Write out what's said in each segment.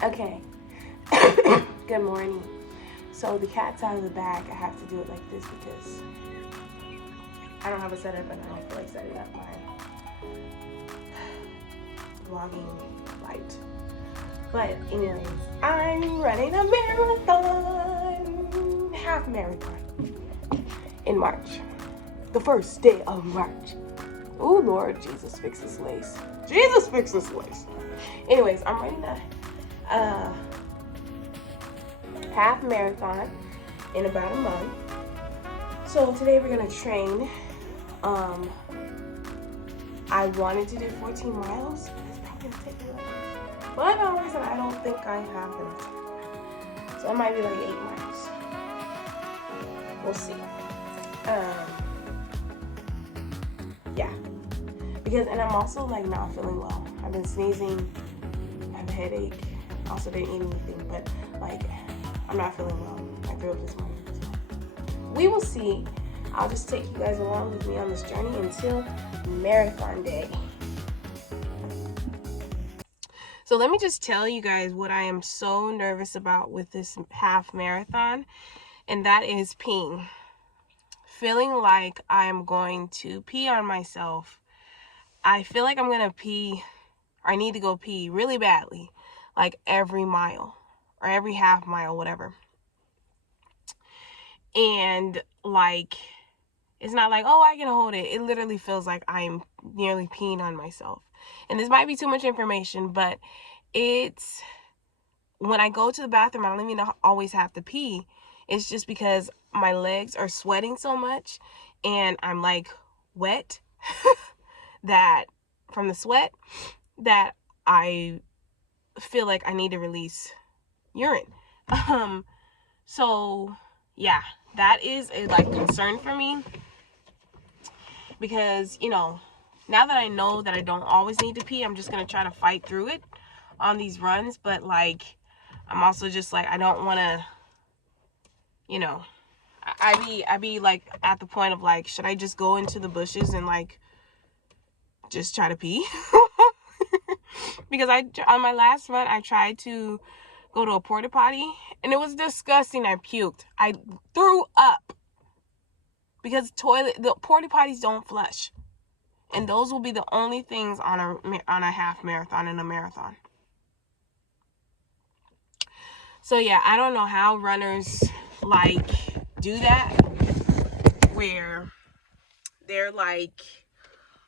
Okay. Good morning. So the cat's out of the bag. I have to do it like this because I don't have a setup and I don't feel like setting up my vlogging light. But anyways, I'm running a marathon, half marathon in March. The first day of March. Oh Lord, Jesus fix this lace. Jesus fix this lace. Anyways, I'm running a half marathon in about a month. So today we're gonna train. I wanted to do 14 miles. It's probably gonna take me like 5 hours, and I don't think I have enough time. So it might be like 8 miles. We'll see. Yeah. And I'm also like not feeling well. I've been sneezing. I have a headache. Also didn't eat anything, but like I'm not feeling well. I threw up this morning. So we will see. I'll just take you guys along with me on this journey until marathon day. So let me just tell you guys what I am so nervous about with this half marathon, and that is peeing. Feeling like I am going to pee on myself. I feel like I'm gonna pee, or I need to go pee really badly, like every mile or every half mile, whatever. And like, it's not like, oh, I can hold it. It literally feels like I'm nearly peeing on myself. And this might be too much information, but it's when I go to the bathroom, I don't even always have to pee. It's just because my legs are sweating so much and I'm like wet that from the sweat that I feel like I need to release urine. So yeah, that is a like concern for me, because now that I know that I don't always need to pee, I'm just gonna try to fight through it on these runs. But like, I'm also just like, I don't want to, I be like at the point of like, should I just go into the bushes and like just try to pee? Because on my last run, I tried to go to a porta potty and it was disgusting. I puked. I threw up because the porta potties don't flush, and those will be the only things on a half marathon and a marathon. So yeah, I don't know how runners like do that, where they're like,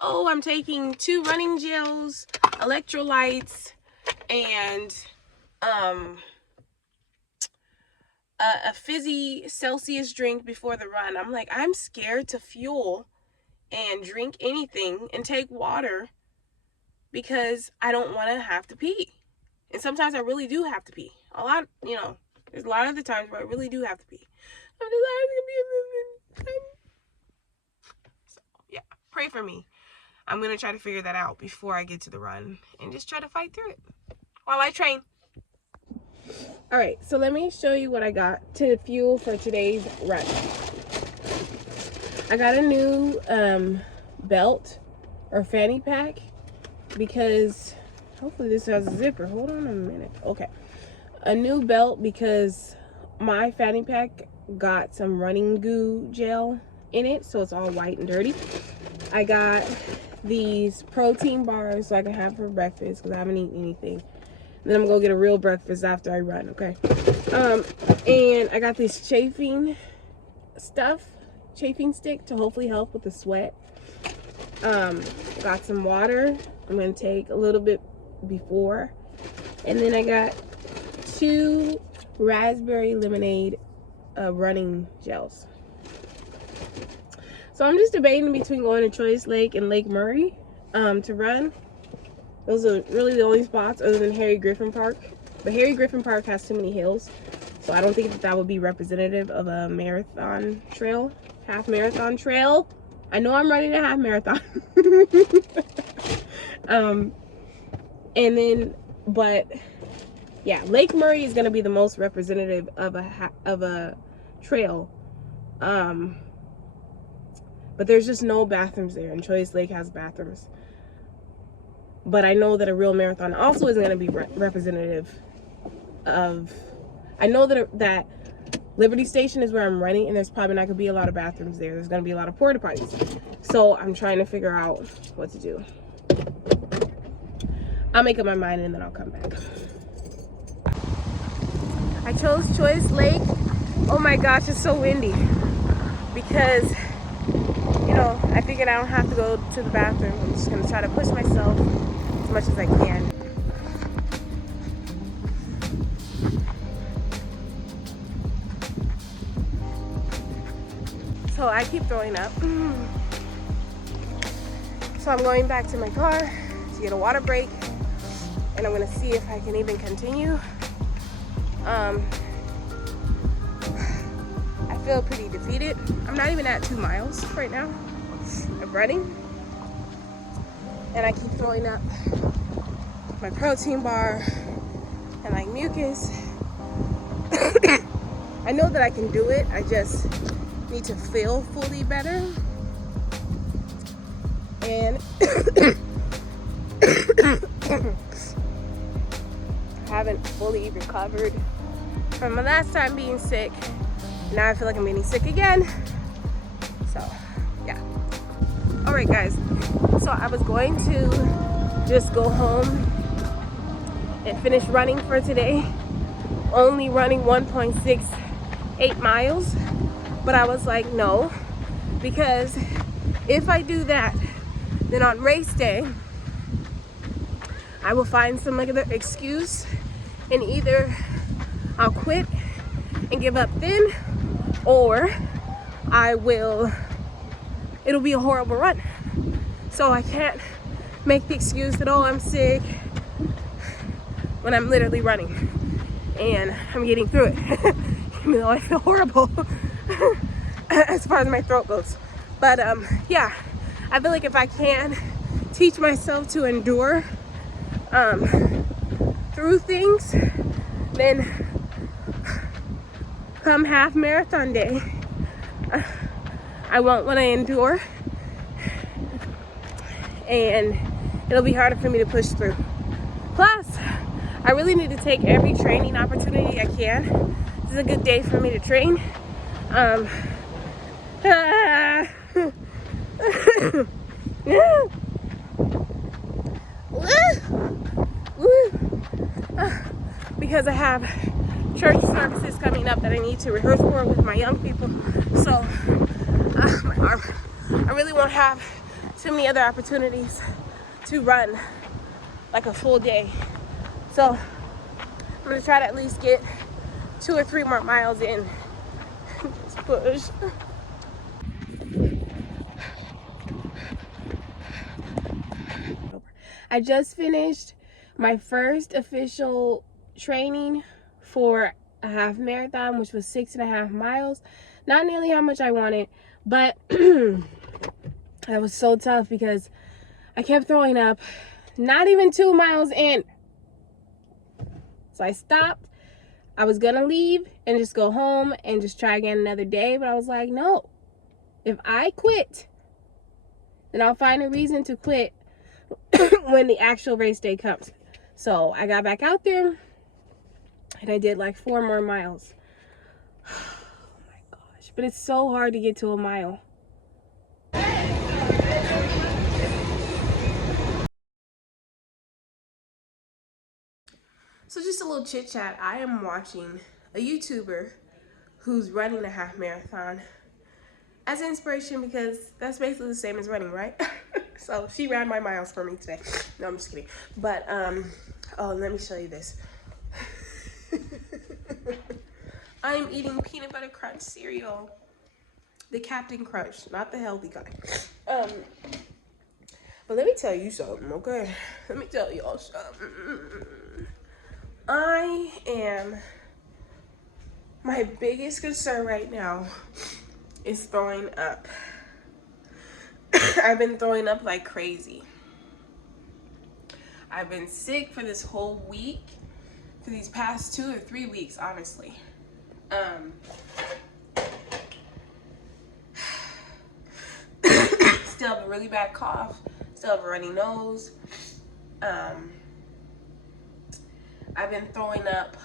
oh, I'm taking 2 running gels, electrolytes, and a fizzy Celsius drink before the run. I'm like, I'm scared to fuel and drink anything and take water because I don't want to have to pee. And sometimes I really do have to pee. There's a lot of the times where I really do have to pee. I'm just like, so yeah, pray for me. I'm gonna try to figure that out before I get to the run and just try to fight through it while I train. All right, so let me show you what I got to fuel for today's run. I got a new belt or fanny pack because hopefully this has a zipper. Hold on a minute. Okay. A new belt because my fanny pack got some running goo gel in it, so it's all white and dirty. I got these protein bars so I can have for breakfast because I haven't eaten anything. Then I'm gonna go get a real breakfast after I run, okay? And I got this chafing stick to hopefully help with the sweat. Got some water. I'm gonna take a little bit before. And then I got 2 raspberry lemonade running gels. So I'm just debating between going to Choice Lake and Lake Murray to run. Those are really the only spots other than Harry Griffin Park. But Harry Griffin Park has too many hills, so I don't think that would be representative of a marathon trail, half marathon trail. I know I'm running a half marathon. But yeah, Lake Murray is going to be the most representative of a trail. But there's just no bathrooms there, and Choice Lake has bathrooms. But I know that a real marathon also isn't going to be representative of, I know that Liberty Station is where I'm running, and there's probably not gonna be a lot of bathrooms there. There's gonna be a lot of porta potties. So I'm trying to figure out what to do. I'll make up my mind and then I'll come back. I chose Choice Lake. Oh my gosh, it's so windy. Because, you know, I figured I don't have to go to the bathroom. I'm just gonna try to push myself as much as I can. So I keep throwing up. So I'm going back to my car to get a water break, and I'm gonna see if I can even continue. I feel pretty defeated. I'm not even at 2 miles right now of running, and I keep throwing up my protein bar and like mucus. I know that I can do it. I just need to feel fully better. And haven't fully recovered from my last time being sick. Now I feel like I'm getting sick again. So yeah. All right guys, so I was going to just go home and finish running for today, only running 1.68 miles, but I was like, no, because if I do that, then on race day I will find some other excuse, and either I'll quit and give up then, or it'll be a horrible run. So I can't make the excuse that, oh, I'm sick, when I'm literally running and I'm getting through it, even though I feel horrible as far as my throat goes. But yeah, I feel like if I can teach myself to endure through things, then come half marathon day, I won't want to endure, and it'll be harder for me to push through. Plus, I really need to take every training opportunity I can. This is a good day for me to train. Because I have church services coming up that I need to rehearse for with my young people. So my arm, I really won't have too many other opportunities to run like a full day. So I'm gonna try to at least get 2 or 3 more miles in. Just push. I just finished my first official training for a half marathon, which was 6.5 miles. Not nearly how much I wanted, but that was so tough because I kept throwing up. Not even 2 miles in. So I stopped. I was gonna leave and just go home and just try again another day, but I was like, no. If I quit, then I'll find a reason to quit when the actual race day comes. So I got back out there and I did like 4 more miles. Oh my gosh, but it's so hard to get to a mile. So just a little chit chat. I am watching a YouTuber who's running a half marathon as inspiration, because that's basically the same as running, right? So she ran my miles for me today. No, I'm just kidding. But oh, let me show you this. I'm eating peanut butter crunch cereal, the Captain Crunch, not the healthy kind. But let me tell you something, okay? Let me tell y'all something. My biggest concern right now is throwing up. I've been throwing up like crazy. I've been sick for this whole week, for these past 2 or 3 weeks, honestly. Still have a really bad cough, still have a runny nose. I've been throwing up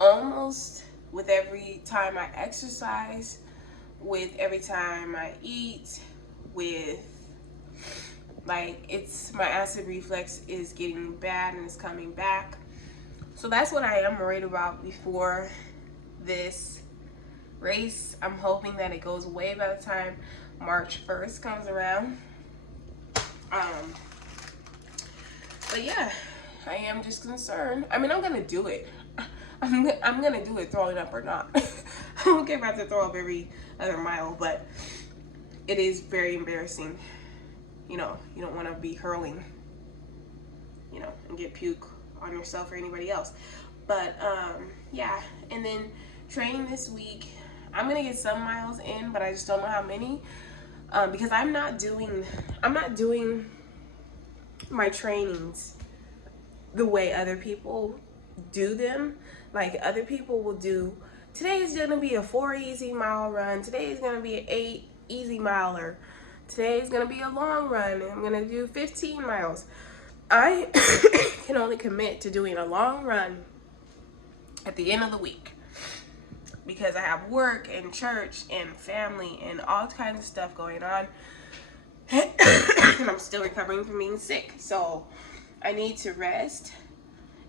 almost with every time I exercise, with every time I eat, with like, it's my acid reflux is getting bad and it's coming back. So that's what I am worried about before this race. I'm hoping that it goes away by the time March 1st comes around. But yeah, I am just concerned. I mean, I'm gonna do it. I'm gonna do it, throwing up or not. I don't care if I have to throw up every other mile, but it is very embarrassing. You know, you don't want to be hurling, you know, and get puke on yourself or anybody else. But yeah, and then training this week, I'm gonna get some miles in, but I just don't know how many, because I'm not doing my trainings the way other people do them. Like, other people will do, today is gonna be a 4 easy mile run, today is gonna be an 8 easy miler, today is gonna be a long run, and I'm gonna do 15 miles. I can only commit to doing a long run at the end of the week because I have work and church and family and all kinds of stuff going on. And I'm still recovering from being sick, so I need to rest.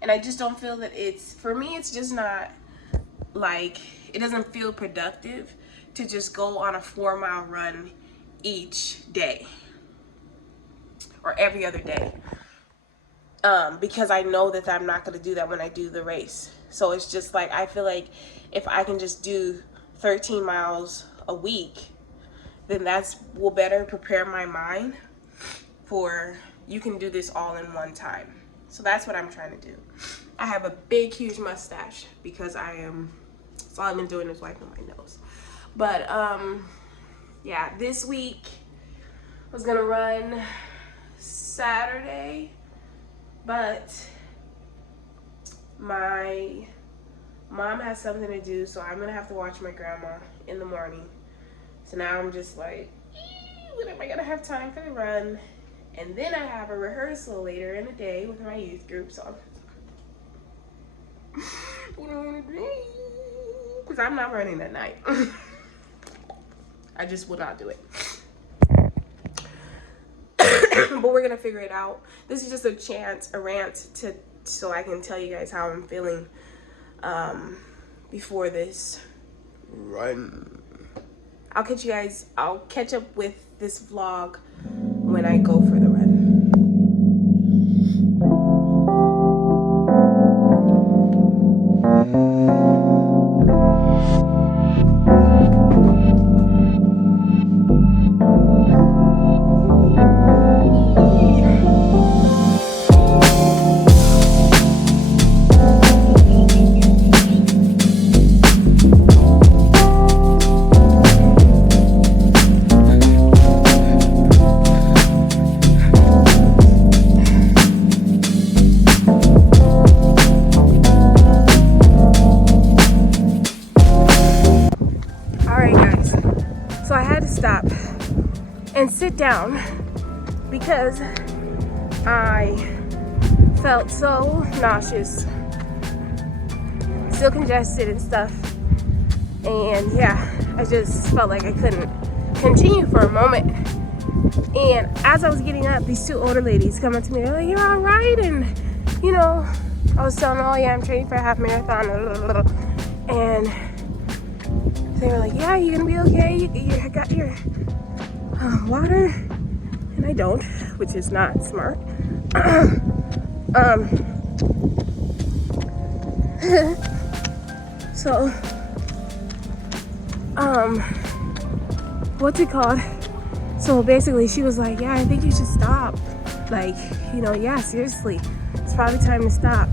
And I just don't feel that it's, for me, it's just not, like, it doesn't feel productive to just go on a 4-mile run each day or every other day, because I know that I'm not going to do that when I do the race. So it's just like, I feel like if I can just do 13 miles a week, then that's will better prepare my mind for, you can do this all in one time. So that's what I'm trying to do. I have a big, huge mustache because that's all I've been doing is wiping my nose. But yeah, this week I was gonna run Saturday, but my mom has something to do, so I'm gonna have to watch my grandma in the morning. So now I'm just like, when am I gonna have time for the run? And then I have a rehearsal later in the day with my youth group, so what am I gonna do? Because I'm not running at night. I just will not do it. But we're gonna figure it out. This is just a rant so I can tell you guys how I'm feeling before this run. I'll catch up with this vlog when I go for the run. Stop and sit down because I felt so nauseous, still congested and stuff, and yeah, I just felt like I couldn't continue for a moment. And as I was getting up, these two older ladies come up to me, they're like, "You're all right?" And you know, I was telling them, "Oh yeah, I'm training for a half marathon," and they were like, "Yeah, you're gonna be okay. You got your water," and I don't, which is not smart. So, what's it called? So basically, she was like, "Yeah, I think you should stop. Like, you know, yeah, seriously, it's probably time to stop."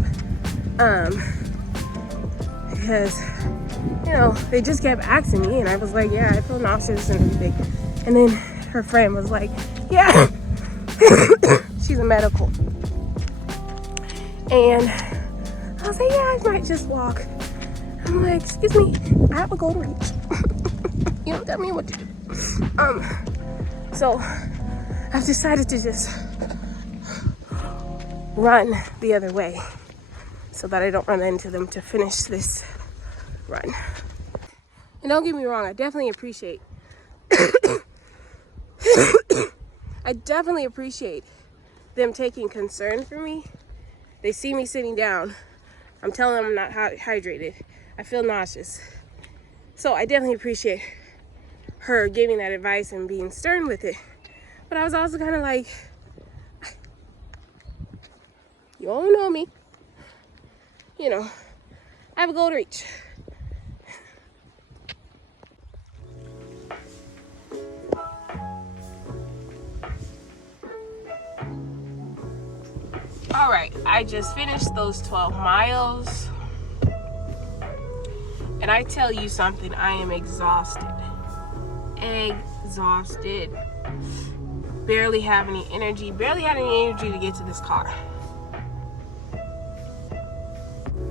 Because, you know, they just kept asking me, and I was like, "Yeah, I feel nauseous and everything." And then her friend was like, "Yeah," she's a medical. And I was like, "Yeah, I might just walk." I'm like, "Excuse me, I have a gold reach." You don't tell me what to do. So I've decided to just run the other way. so that I don't run into them to finish this run. And don't get me wrong, I definitely appreciate them taking concern for me. They see me sitting down. I'm telling them I'm not hydrated. I feel nauseous. So I definitely appreciate her giving that advice and being stern with it. But I was also kind of like, you all know me. You know, I have a goal to reach. All right, I just finished those 12 miles. And I tell you something, I am exhausted. Exhausted. Barely have any energy. Barely had any energy to get to this car.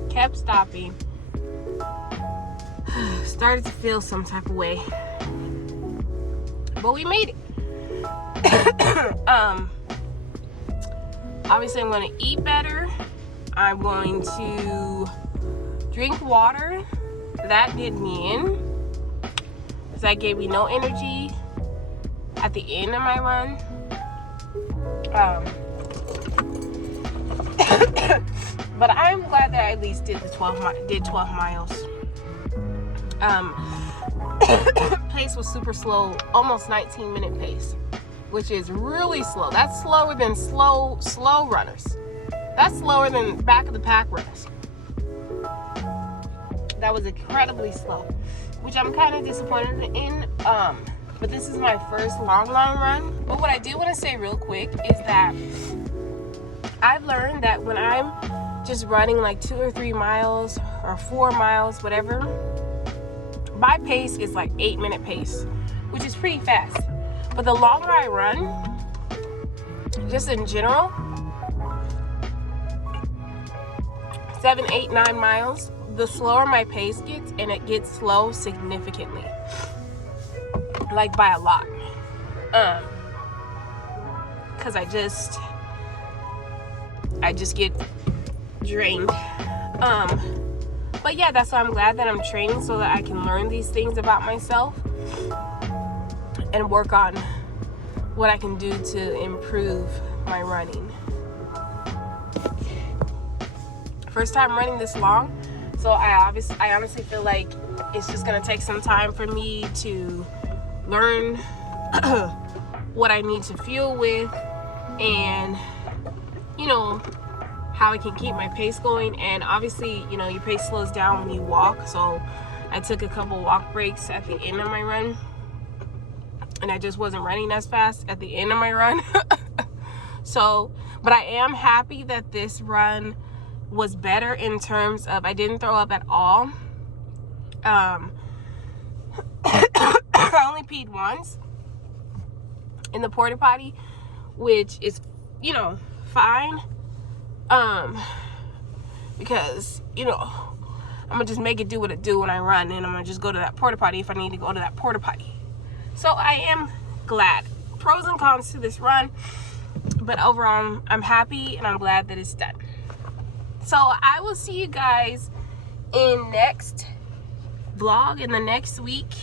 Kept stopping. Started to feel some type of way. But we made it. Obviously, I'm going to eat better. I'm going to drink water. That did me in. Because that gave me no energy at the end of my run. But I'm glad that I at least did 12 miles. Pace was super slow, almost 19-minute pace, which is really slow. That's slower than slow runners. That's slower than back of the pack runners. That was incredibly slow, which I'm kind of disappointed in. But this is my first long run. But what I do want to say real quick is that I've learned that when I'm just running like 2 or 3 miles or 4 miles, whatever, my pace is like 8-minute pace, which is pretty fast. But the longer I run, just in general, 7, 8, 9 miles, the slower my pace gets, and it gets slow significantly, like by a lot. Because I just get drained. But yeah, that's why I'm glad that I'm training, so that I can learn these things about myself and work on what I can do to improve my running. First time running this long, so I honestly feel like it's just gonna take some time for me to learn what I need to fuel with, and you know, how I can keep my pace going. And obviously, you know, your pace slows down when you walk, so I took a couple walk breaks at the end of my run, and I just wasn't running as fast at the end of my run. So, but I am happy that this run was better in terms of I didn't throw up at all. I only peed once in the porta potty, which is, you know, fine. Because, you know, I'm gonna just make it do what it do when I run, and I'm gonna just go to that porta potty if I need to go to that porta potty. So I am glad. Pros and cons to this run, but overall I'm happy and I'm glad that it's done. So I will see you guys in next vlog in the next week.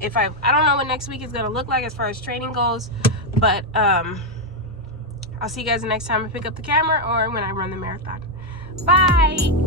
If I don't know what next week is gonna look like as far as training goes, but I'll see you guys the next time I pick up the camera or when I run the marathon. Bye.